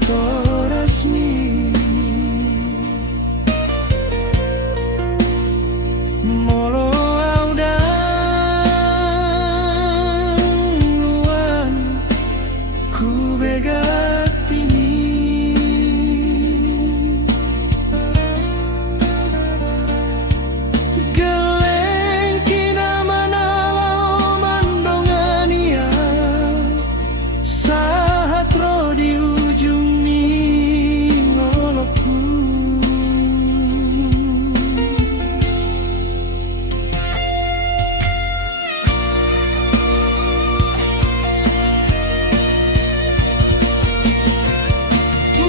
to resmi. Molo audang luan ku begat ini. Geleng kina manalau mandongania sahatro di ujung mingolokku.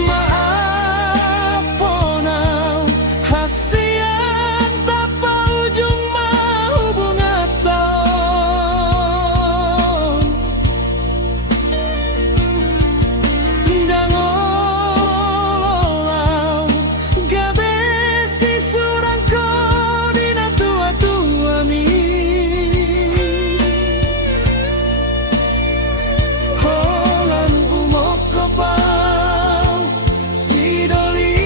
Maaf ponau hasian tapa ujung mahubungaton dangololau gabe si surangko dina tua-tua mi. Holan umok kopau si doli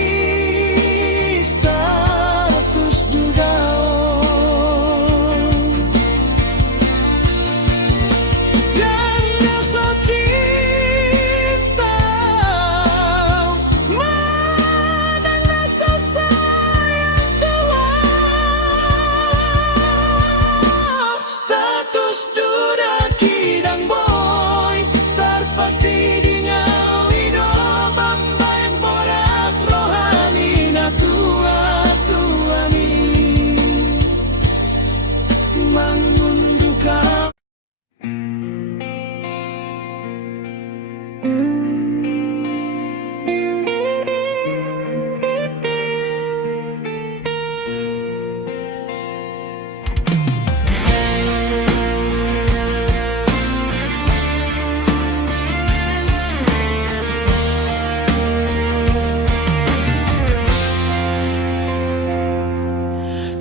status dugaon dan rasa cinta madang rasa sayang tua. Status duda kidang boy terpasi di ngawi do bambayan borat rohani na tua-tua mi mangunduka.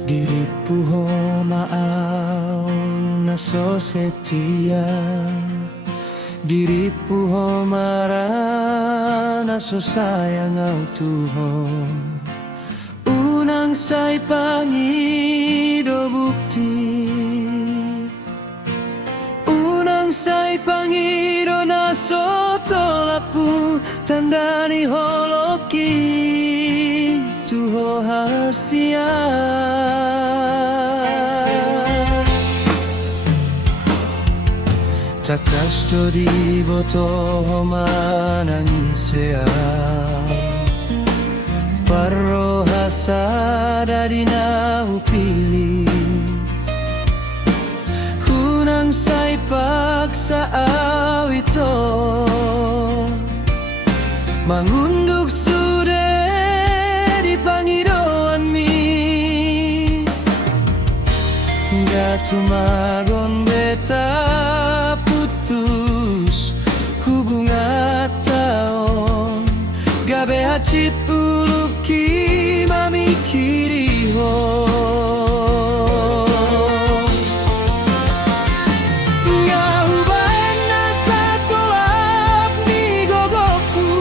Diripu ho maau na so setia, diripu ho marah na so sayang au Tuhan. Unang say pangido bukti, unang say pangido na so tolapu tandani holoki tuho hasia. Takas to di boto manangisea parro hasada di na upili hunang say paksa awito mangunduk sude di pangidoan mi gatumagon beta putus hubungan taon gabe hacit uluki mamikiri ho. Ngahubaen na satolap ni gogoku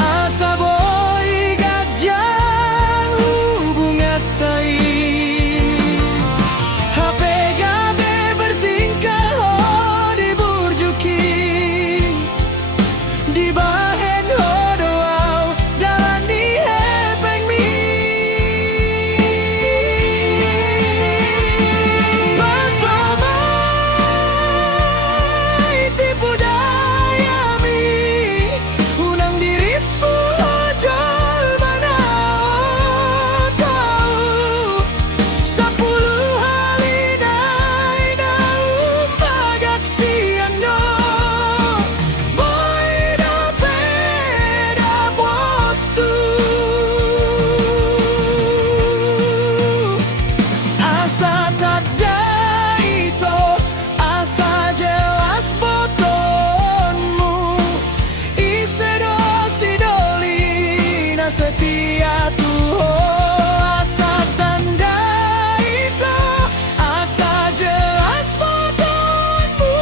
asa boy gajang hubungan tai HP gabe bertingkah ho diburjuki di bahen ho doau dalan di hepeng mi. Basamai tipu daya mi unang diripu ojol manao tahu 10 halinay na umpagak siyando boy da peda botu asa tada ito asa jelas fotonmu isedo sidoli na setia tuho asa tanda itu asa jelas fotonmu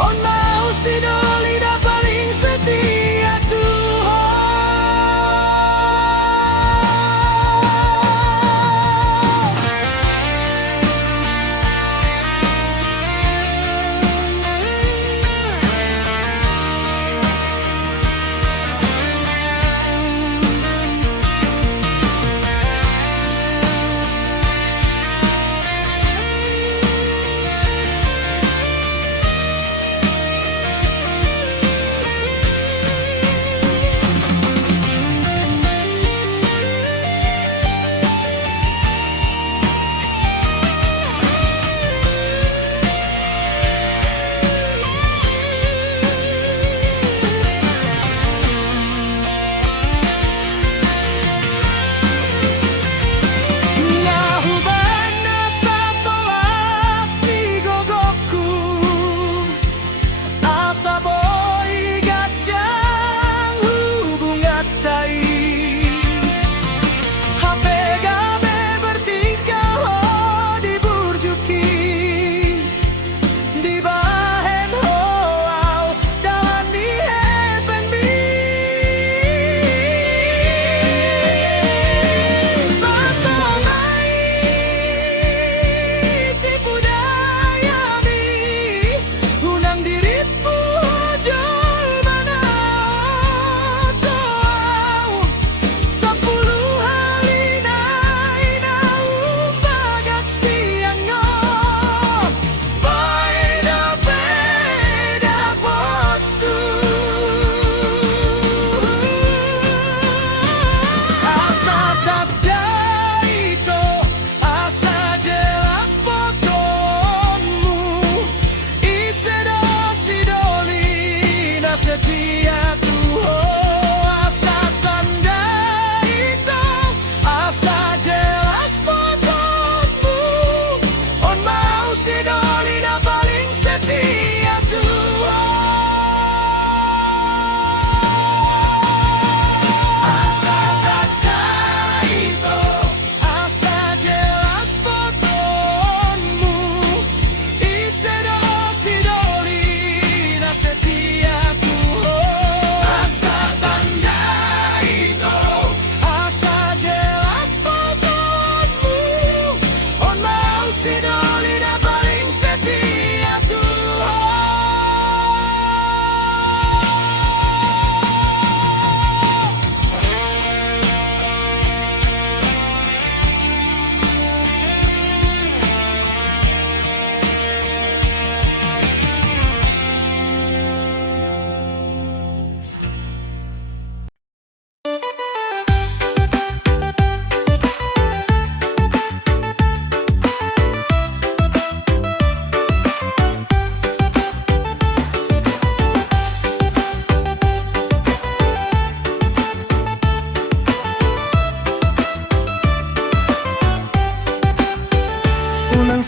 on mau sidoli da paling setia.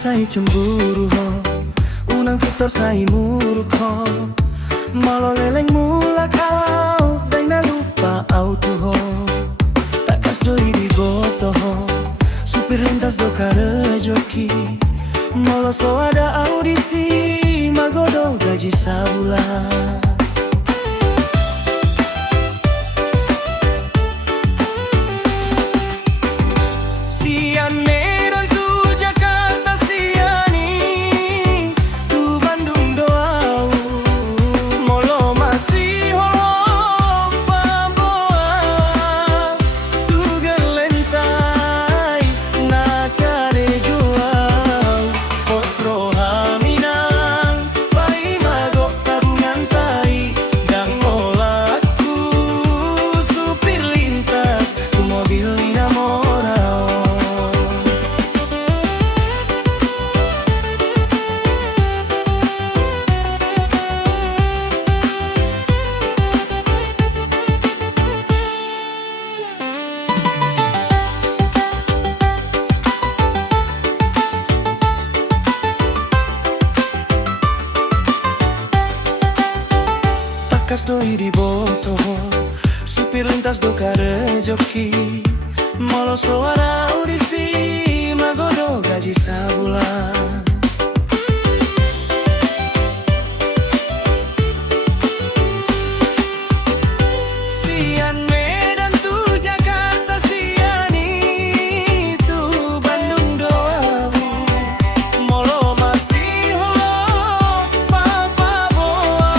sai cemburu ho, unang Victor sai muruk ho, malo leleng mula kau dan na lupa auto ho, takas doi di boto ho, supir lintas do karejoki, malo so ada audisi, magodo gaji sabulan. Sian Medan tu Jakarta siani tu Bandung doau molo masih holong Pamboa tu gelentai nakare juau posro haminang pai mago tabungan tai dan molaku supir lintas tu mobil inamorao. Takas doi di boto, supir lintas do karejoki, malo suara audisi, magodo gaji sabulan. Sian Medan tu Jakarta siani tu Bandung doau molo masih holong Papaboa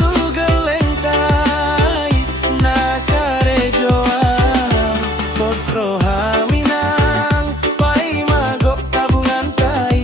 tu gelentai nakare joau posro haminang pai magok tabungan tai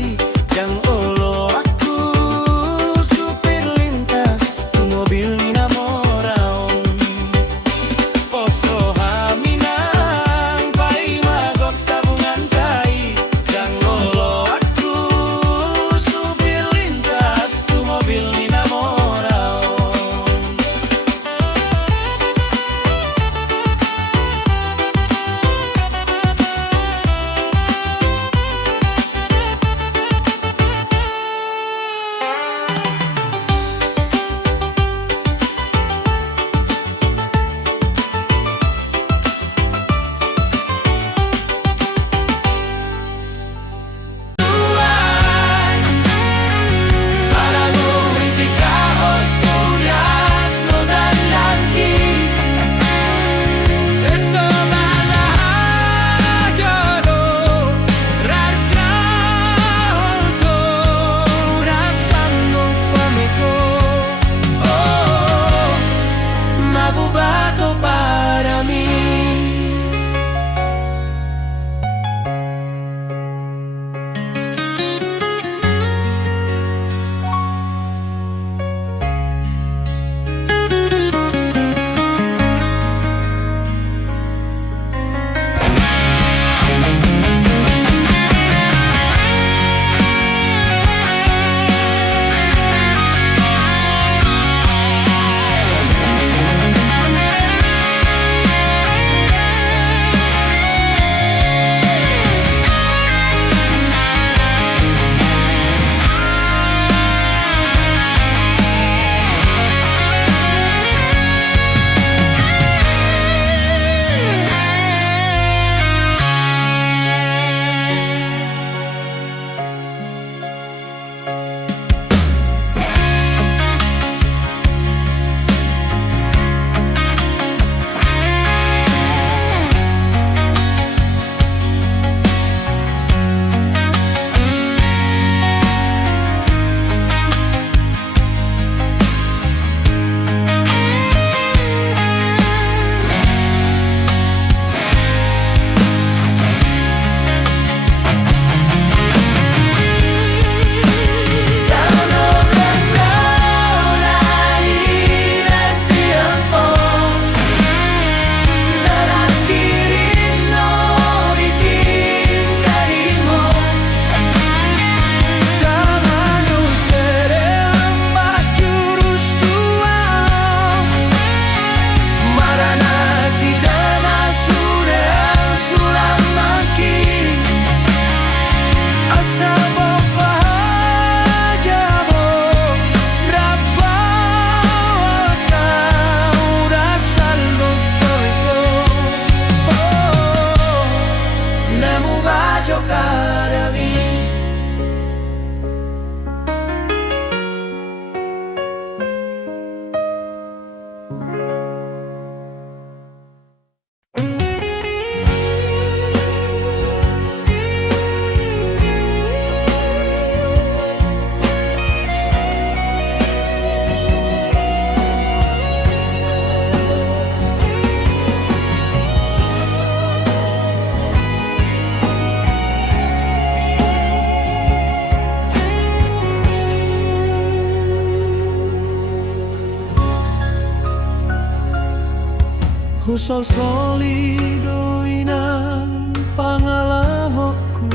Husol solido inang pangalahokku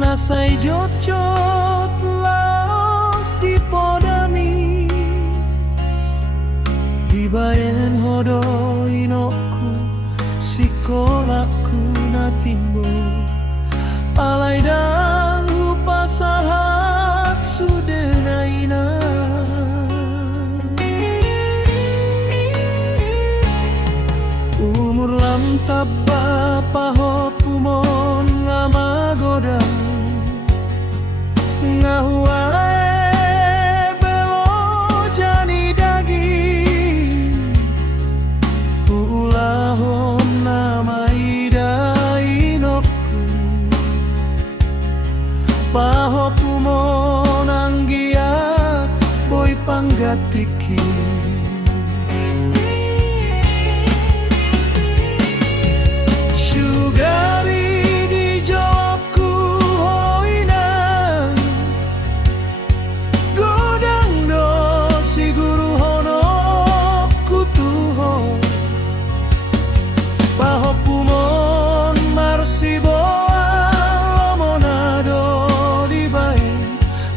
Nasai jojot laos di podami Dibayen hodo inokku Sikolaku na timbo Alai dan rupa sahat sudenaina Umur lam tabba paho pumon ngamagoda Ngahuae belo jani daging Ulahom nama ida inokku Paho pumon anggia boy panggatiki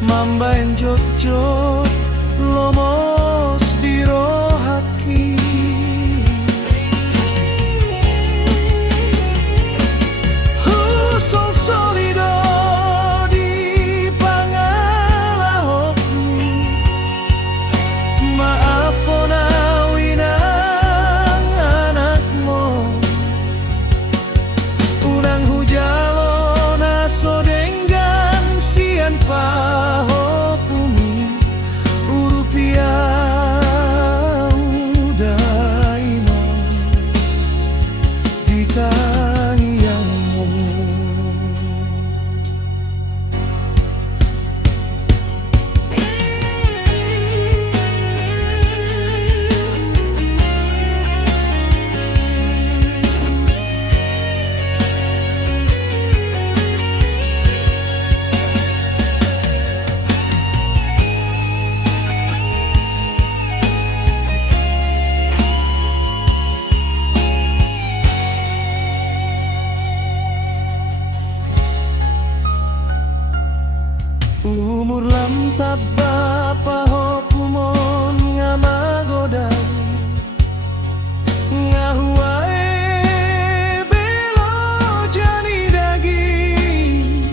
Mambain jojot lomos dirohaki Husol solido di pangalahokku Maafona winang anakmu Unang hujalona sodenggan sian paho Umur lam tabba paho pumon ngamagoda Ngahuae belo jani daging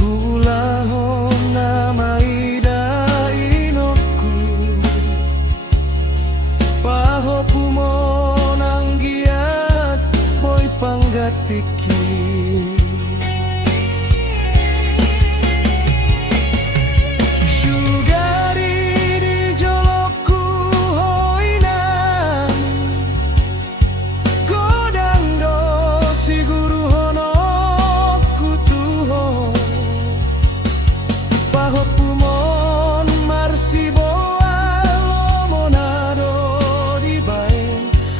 Hulahom nama ida inokku Paho pumon anggiat boy panggatiki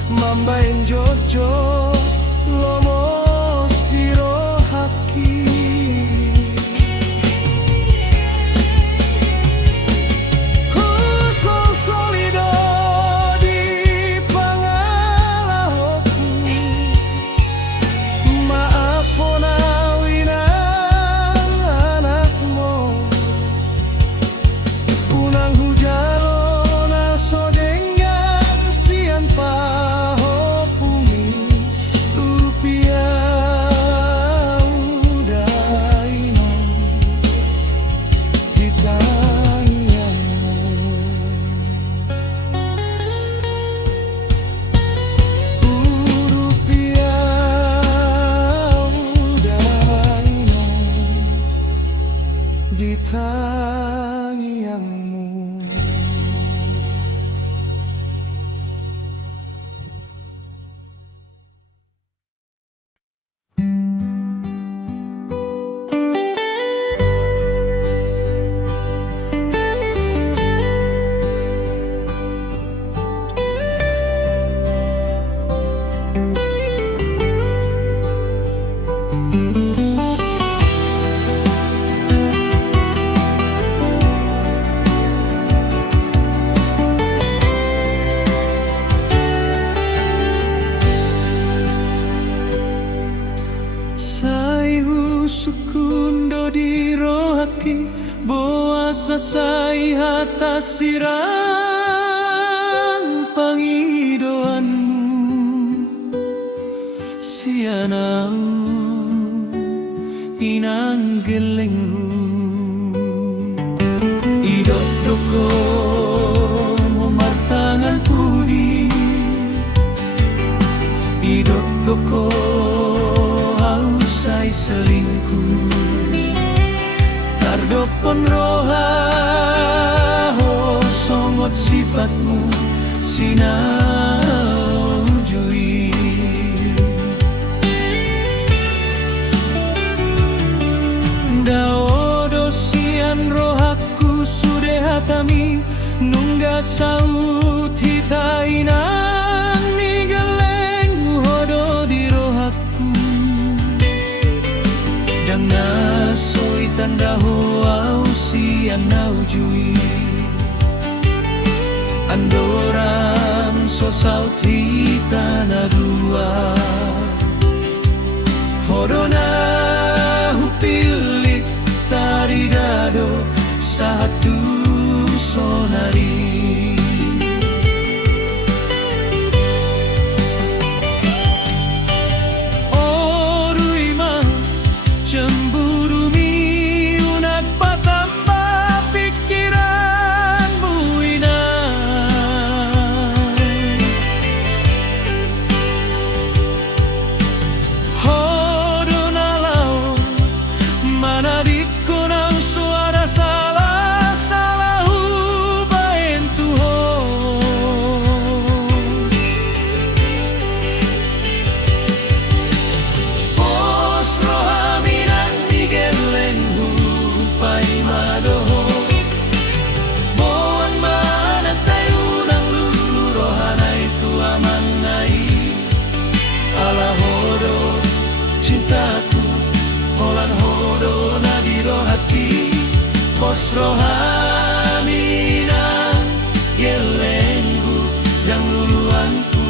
Mambain jojo lomos dirohaki Husol solido di pangalahokku Maafona winang anakmu Unang hujalona sodenggan sian pa menguasai hata sirang pangidoanmu sianau inang gelenghu idot doko memartangan pudi idot doko hausai selingkuh tardopon roha ho songot sifatmu sinau jui daodo sian rohaku sude hatami nungga saut hitainang nigeleng hodo di rohaku dan nasoi tanda hoa usian naujui andorang so saut hitana dua hodona hupilik taridado satu sonari oruima cemburu mi unak patambah pikiranmu ina hodona lao mana dikonang suara salah salah ubain Tuhan pos rohaminan digeleng hupai madoho boan mana tayunang lulu rohana itu amanai ala hodo cintaku olan hodo nadiro hati pos rohaminan gelengku yang luluanku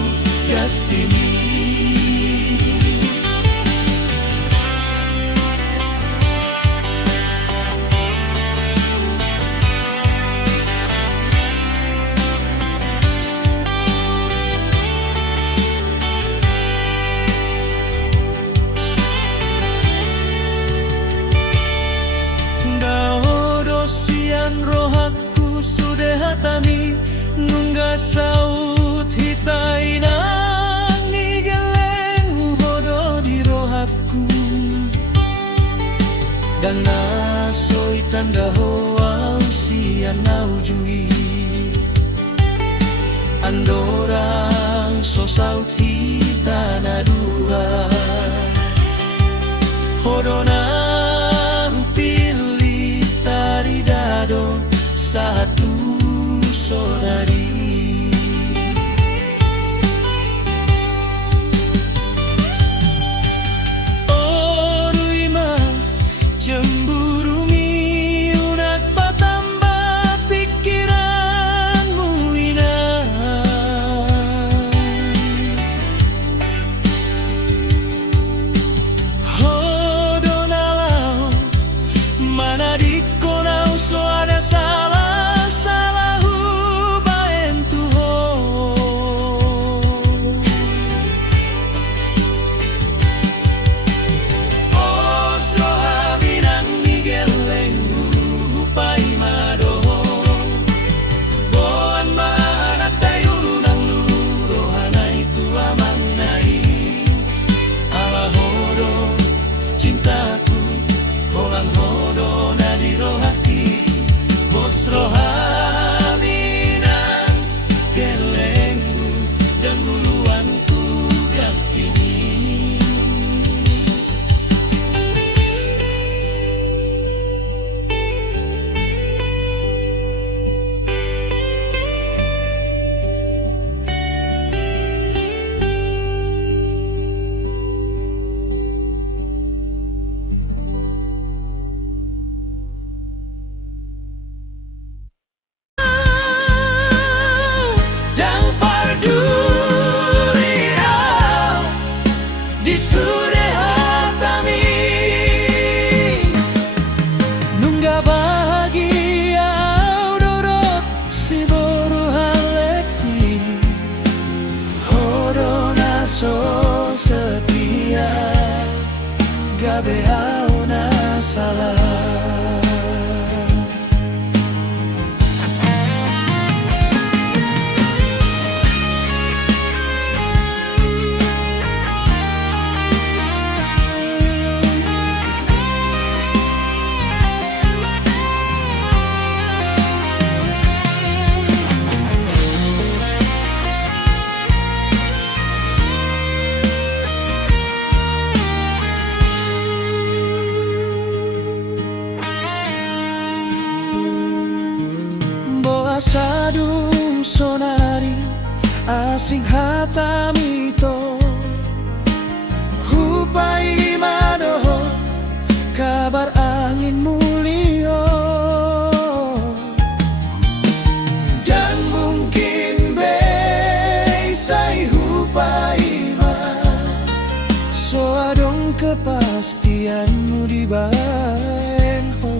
yatimi rohaku sudah hatami nungga saut hitainang nigeleng hodo di rohaku dan nasoi tanda hoa usian naujui andorang so saut hitana dua hodona pilih taridado satu sonari oruima cemburu mi unak patambah pikiranmu ina so setia, gabe au na salah. Sadung sonari asing hatamito hupai mano kabar angin mulio dan mungkin besai hupai ma so adong kepastianmu di baen ho.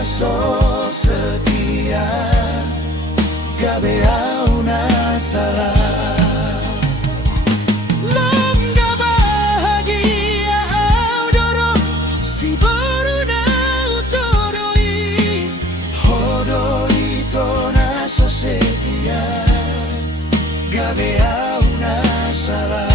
So setia, gabe au na salah. Langga bahagia au doro si baru na utoroi hodoi to na so setia, gabe au na salah.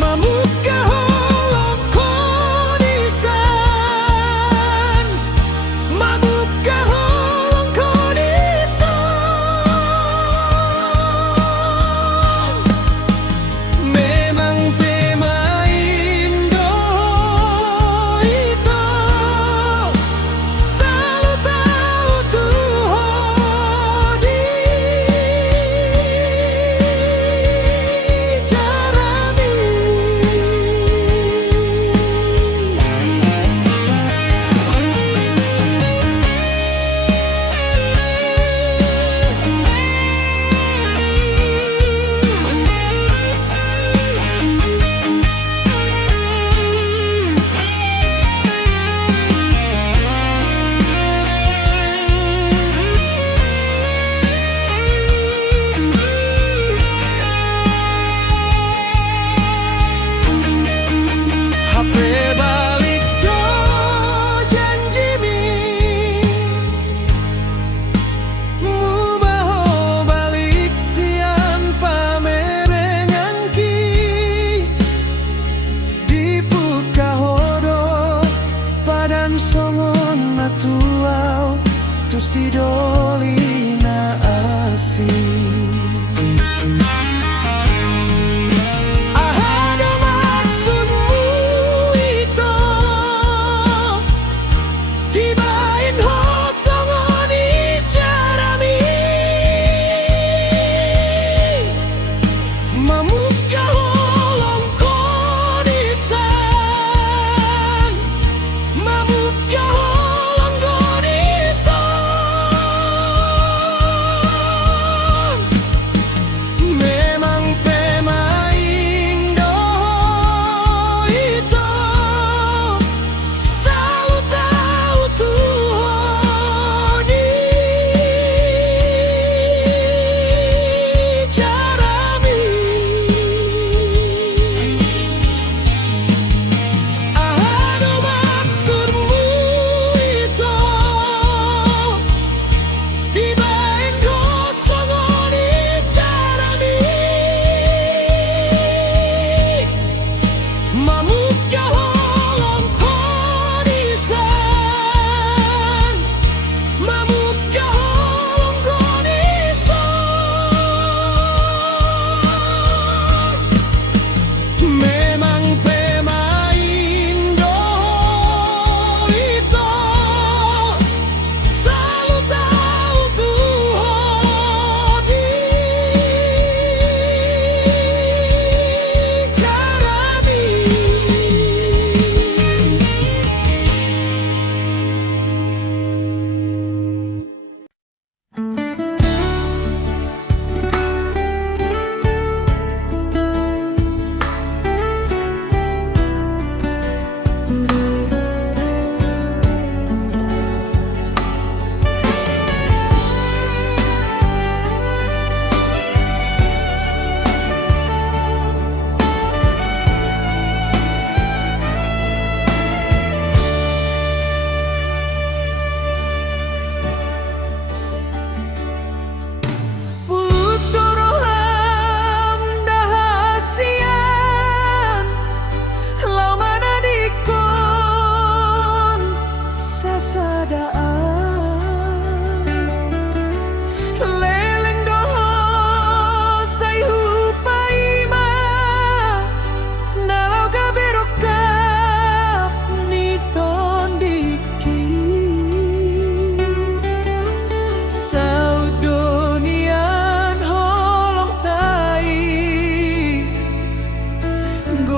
Mamuka holongko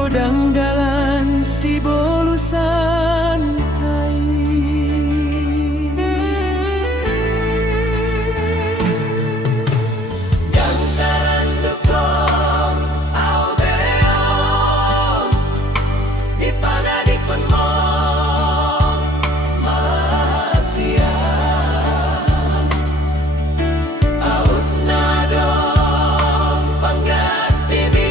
godang dalan si bolu santai. Gantaran dukom au beong di panadipun mo masia out nado pangganti mi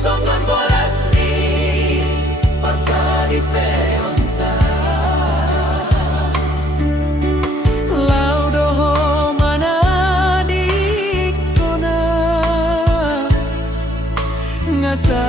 songon bolas ni pasari peonta laudoho manadikona ngasa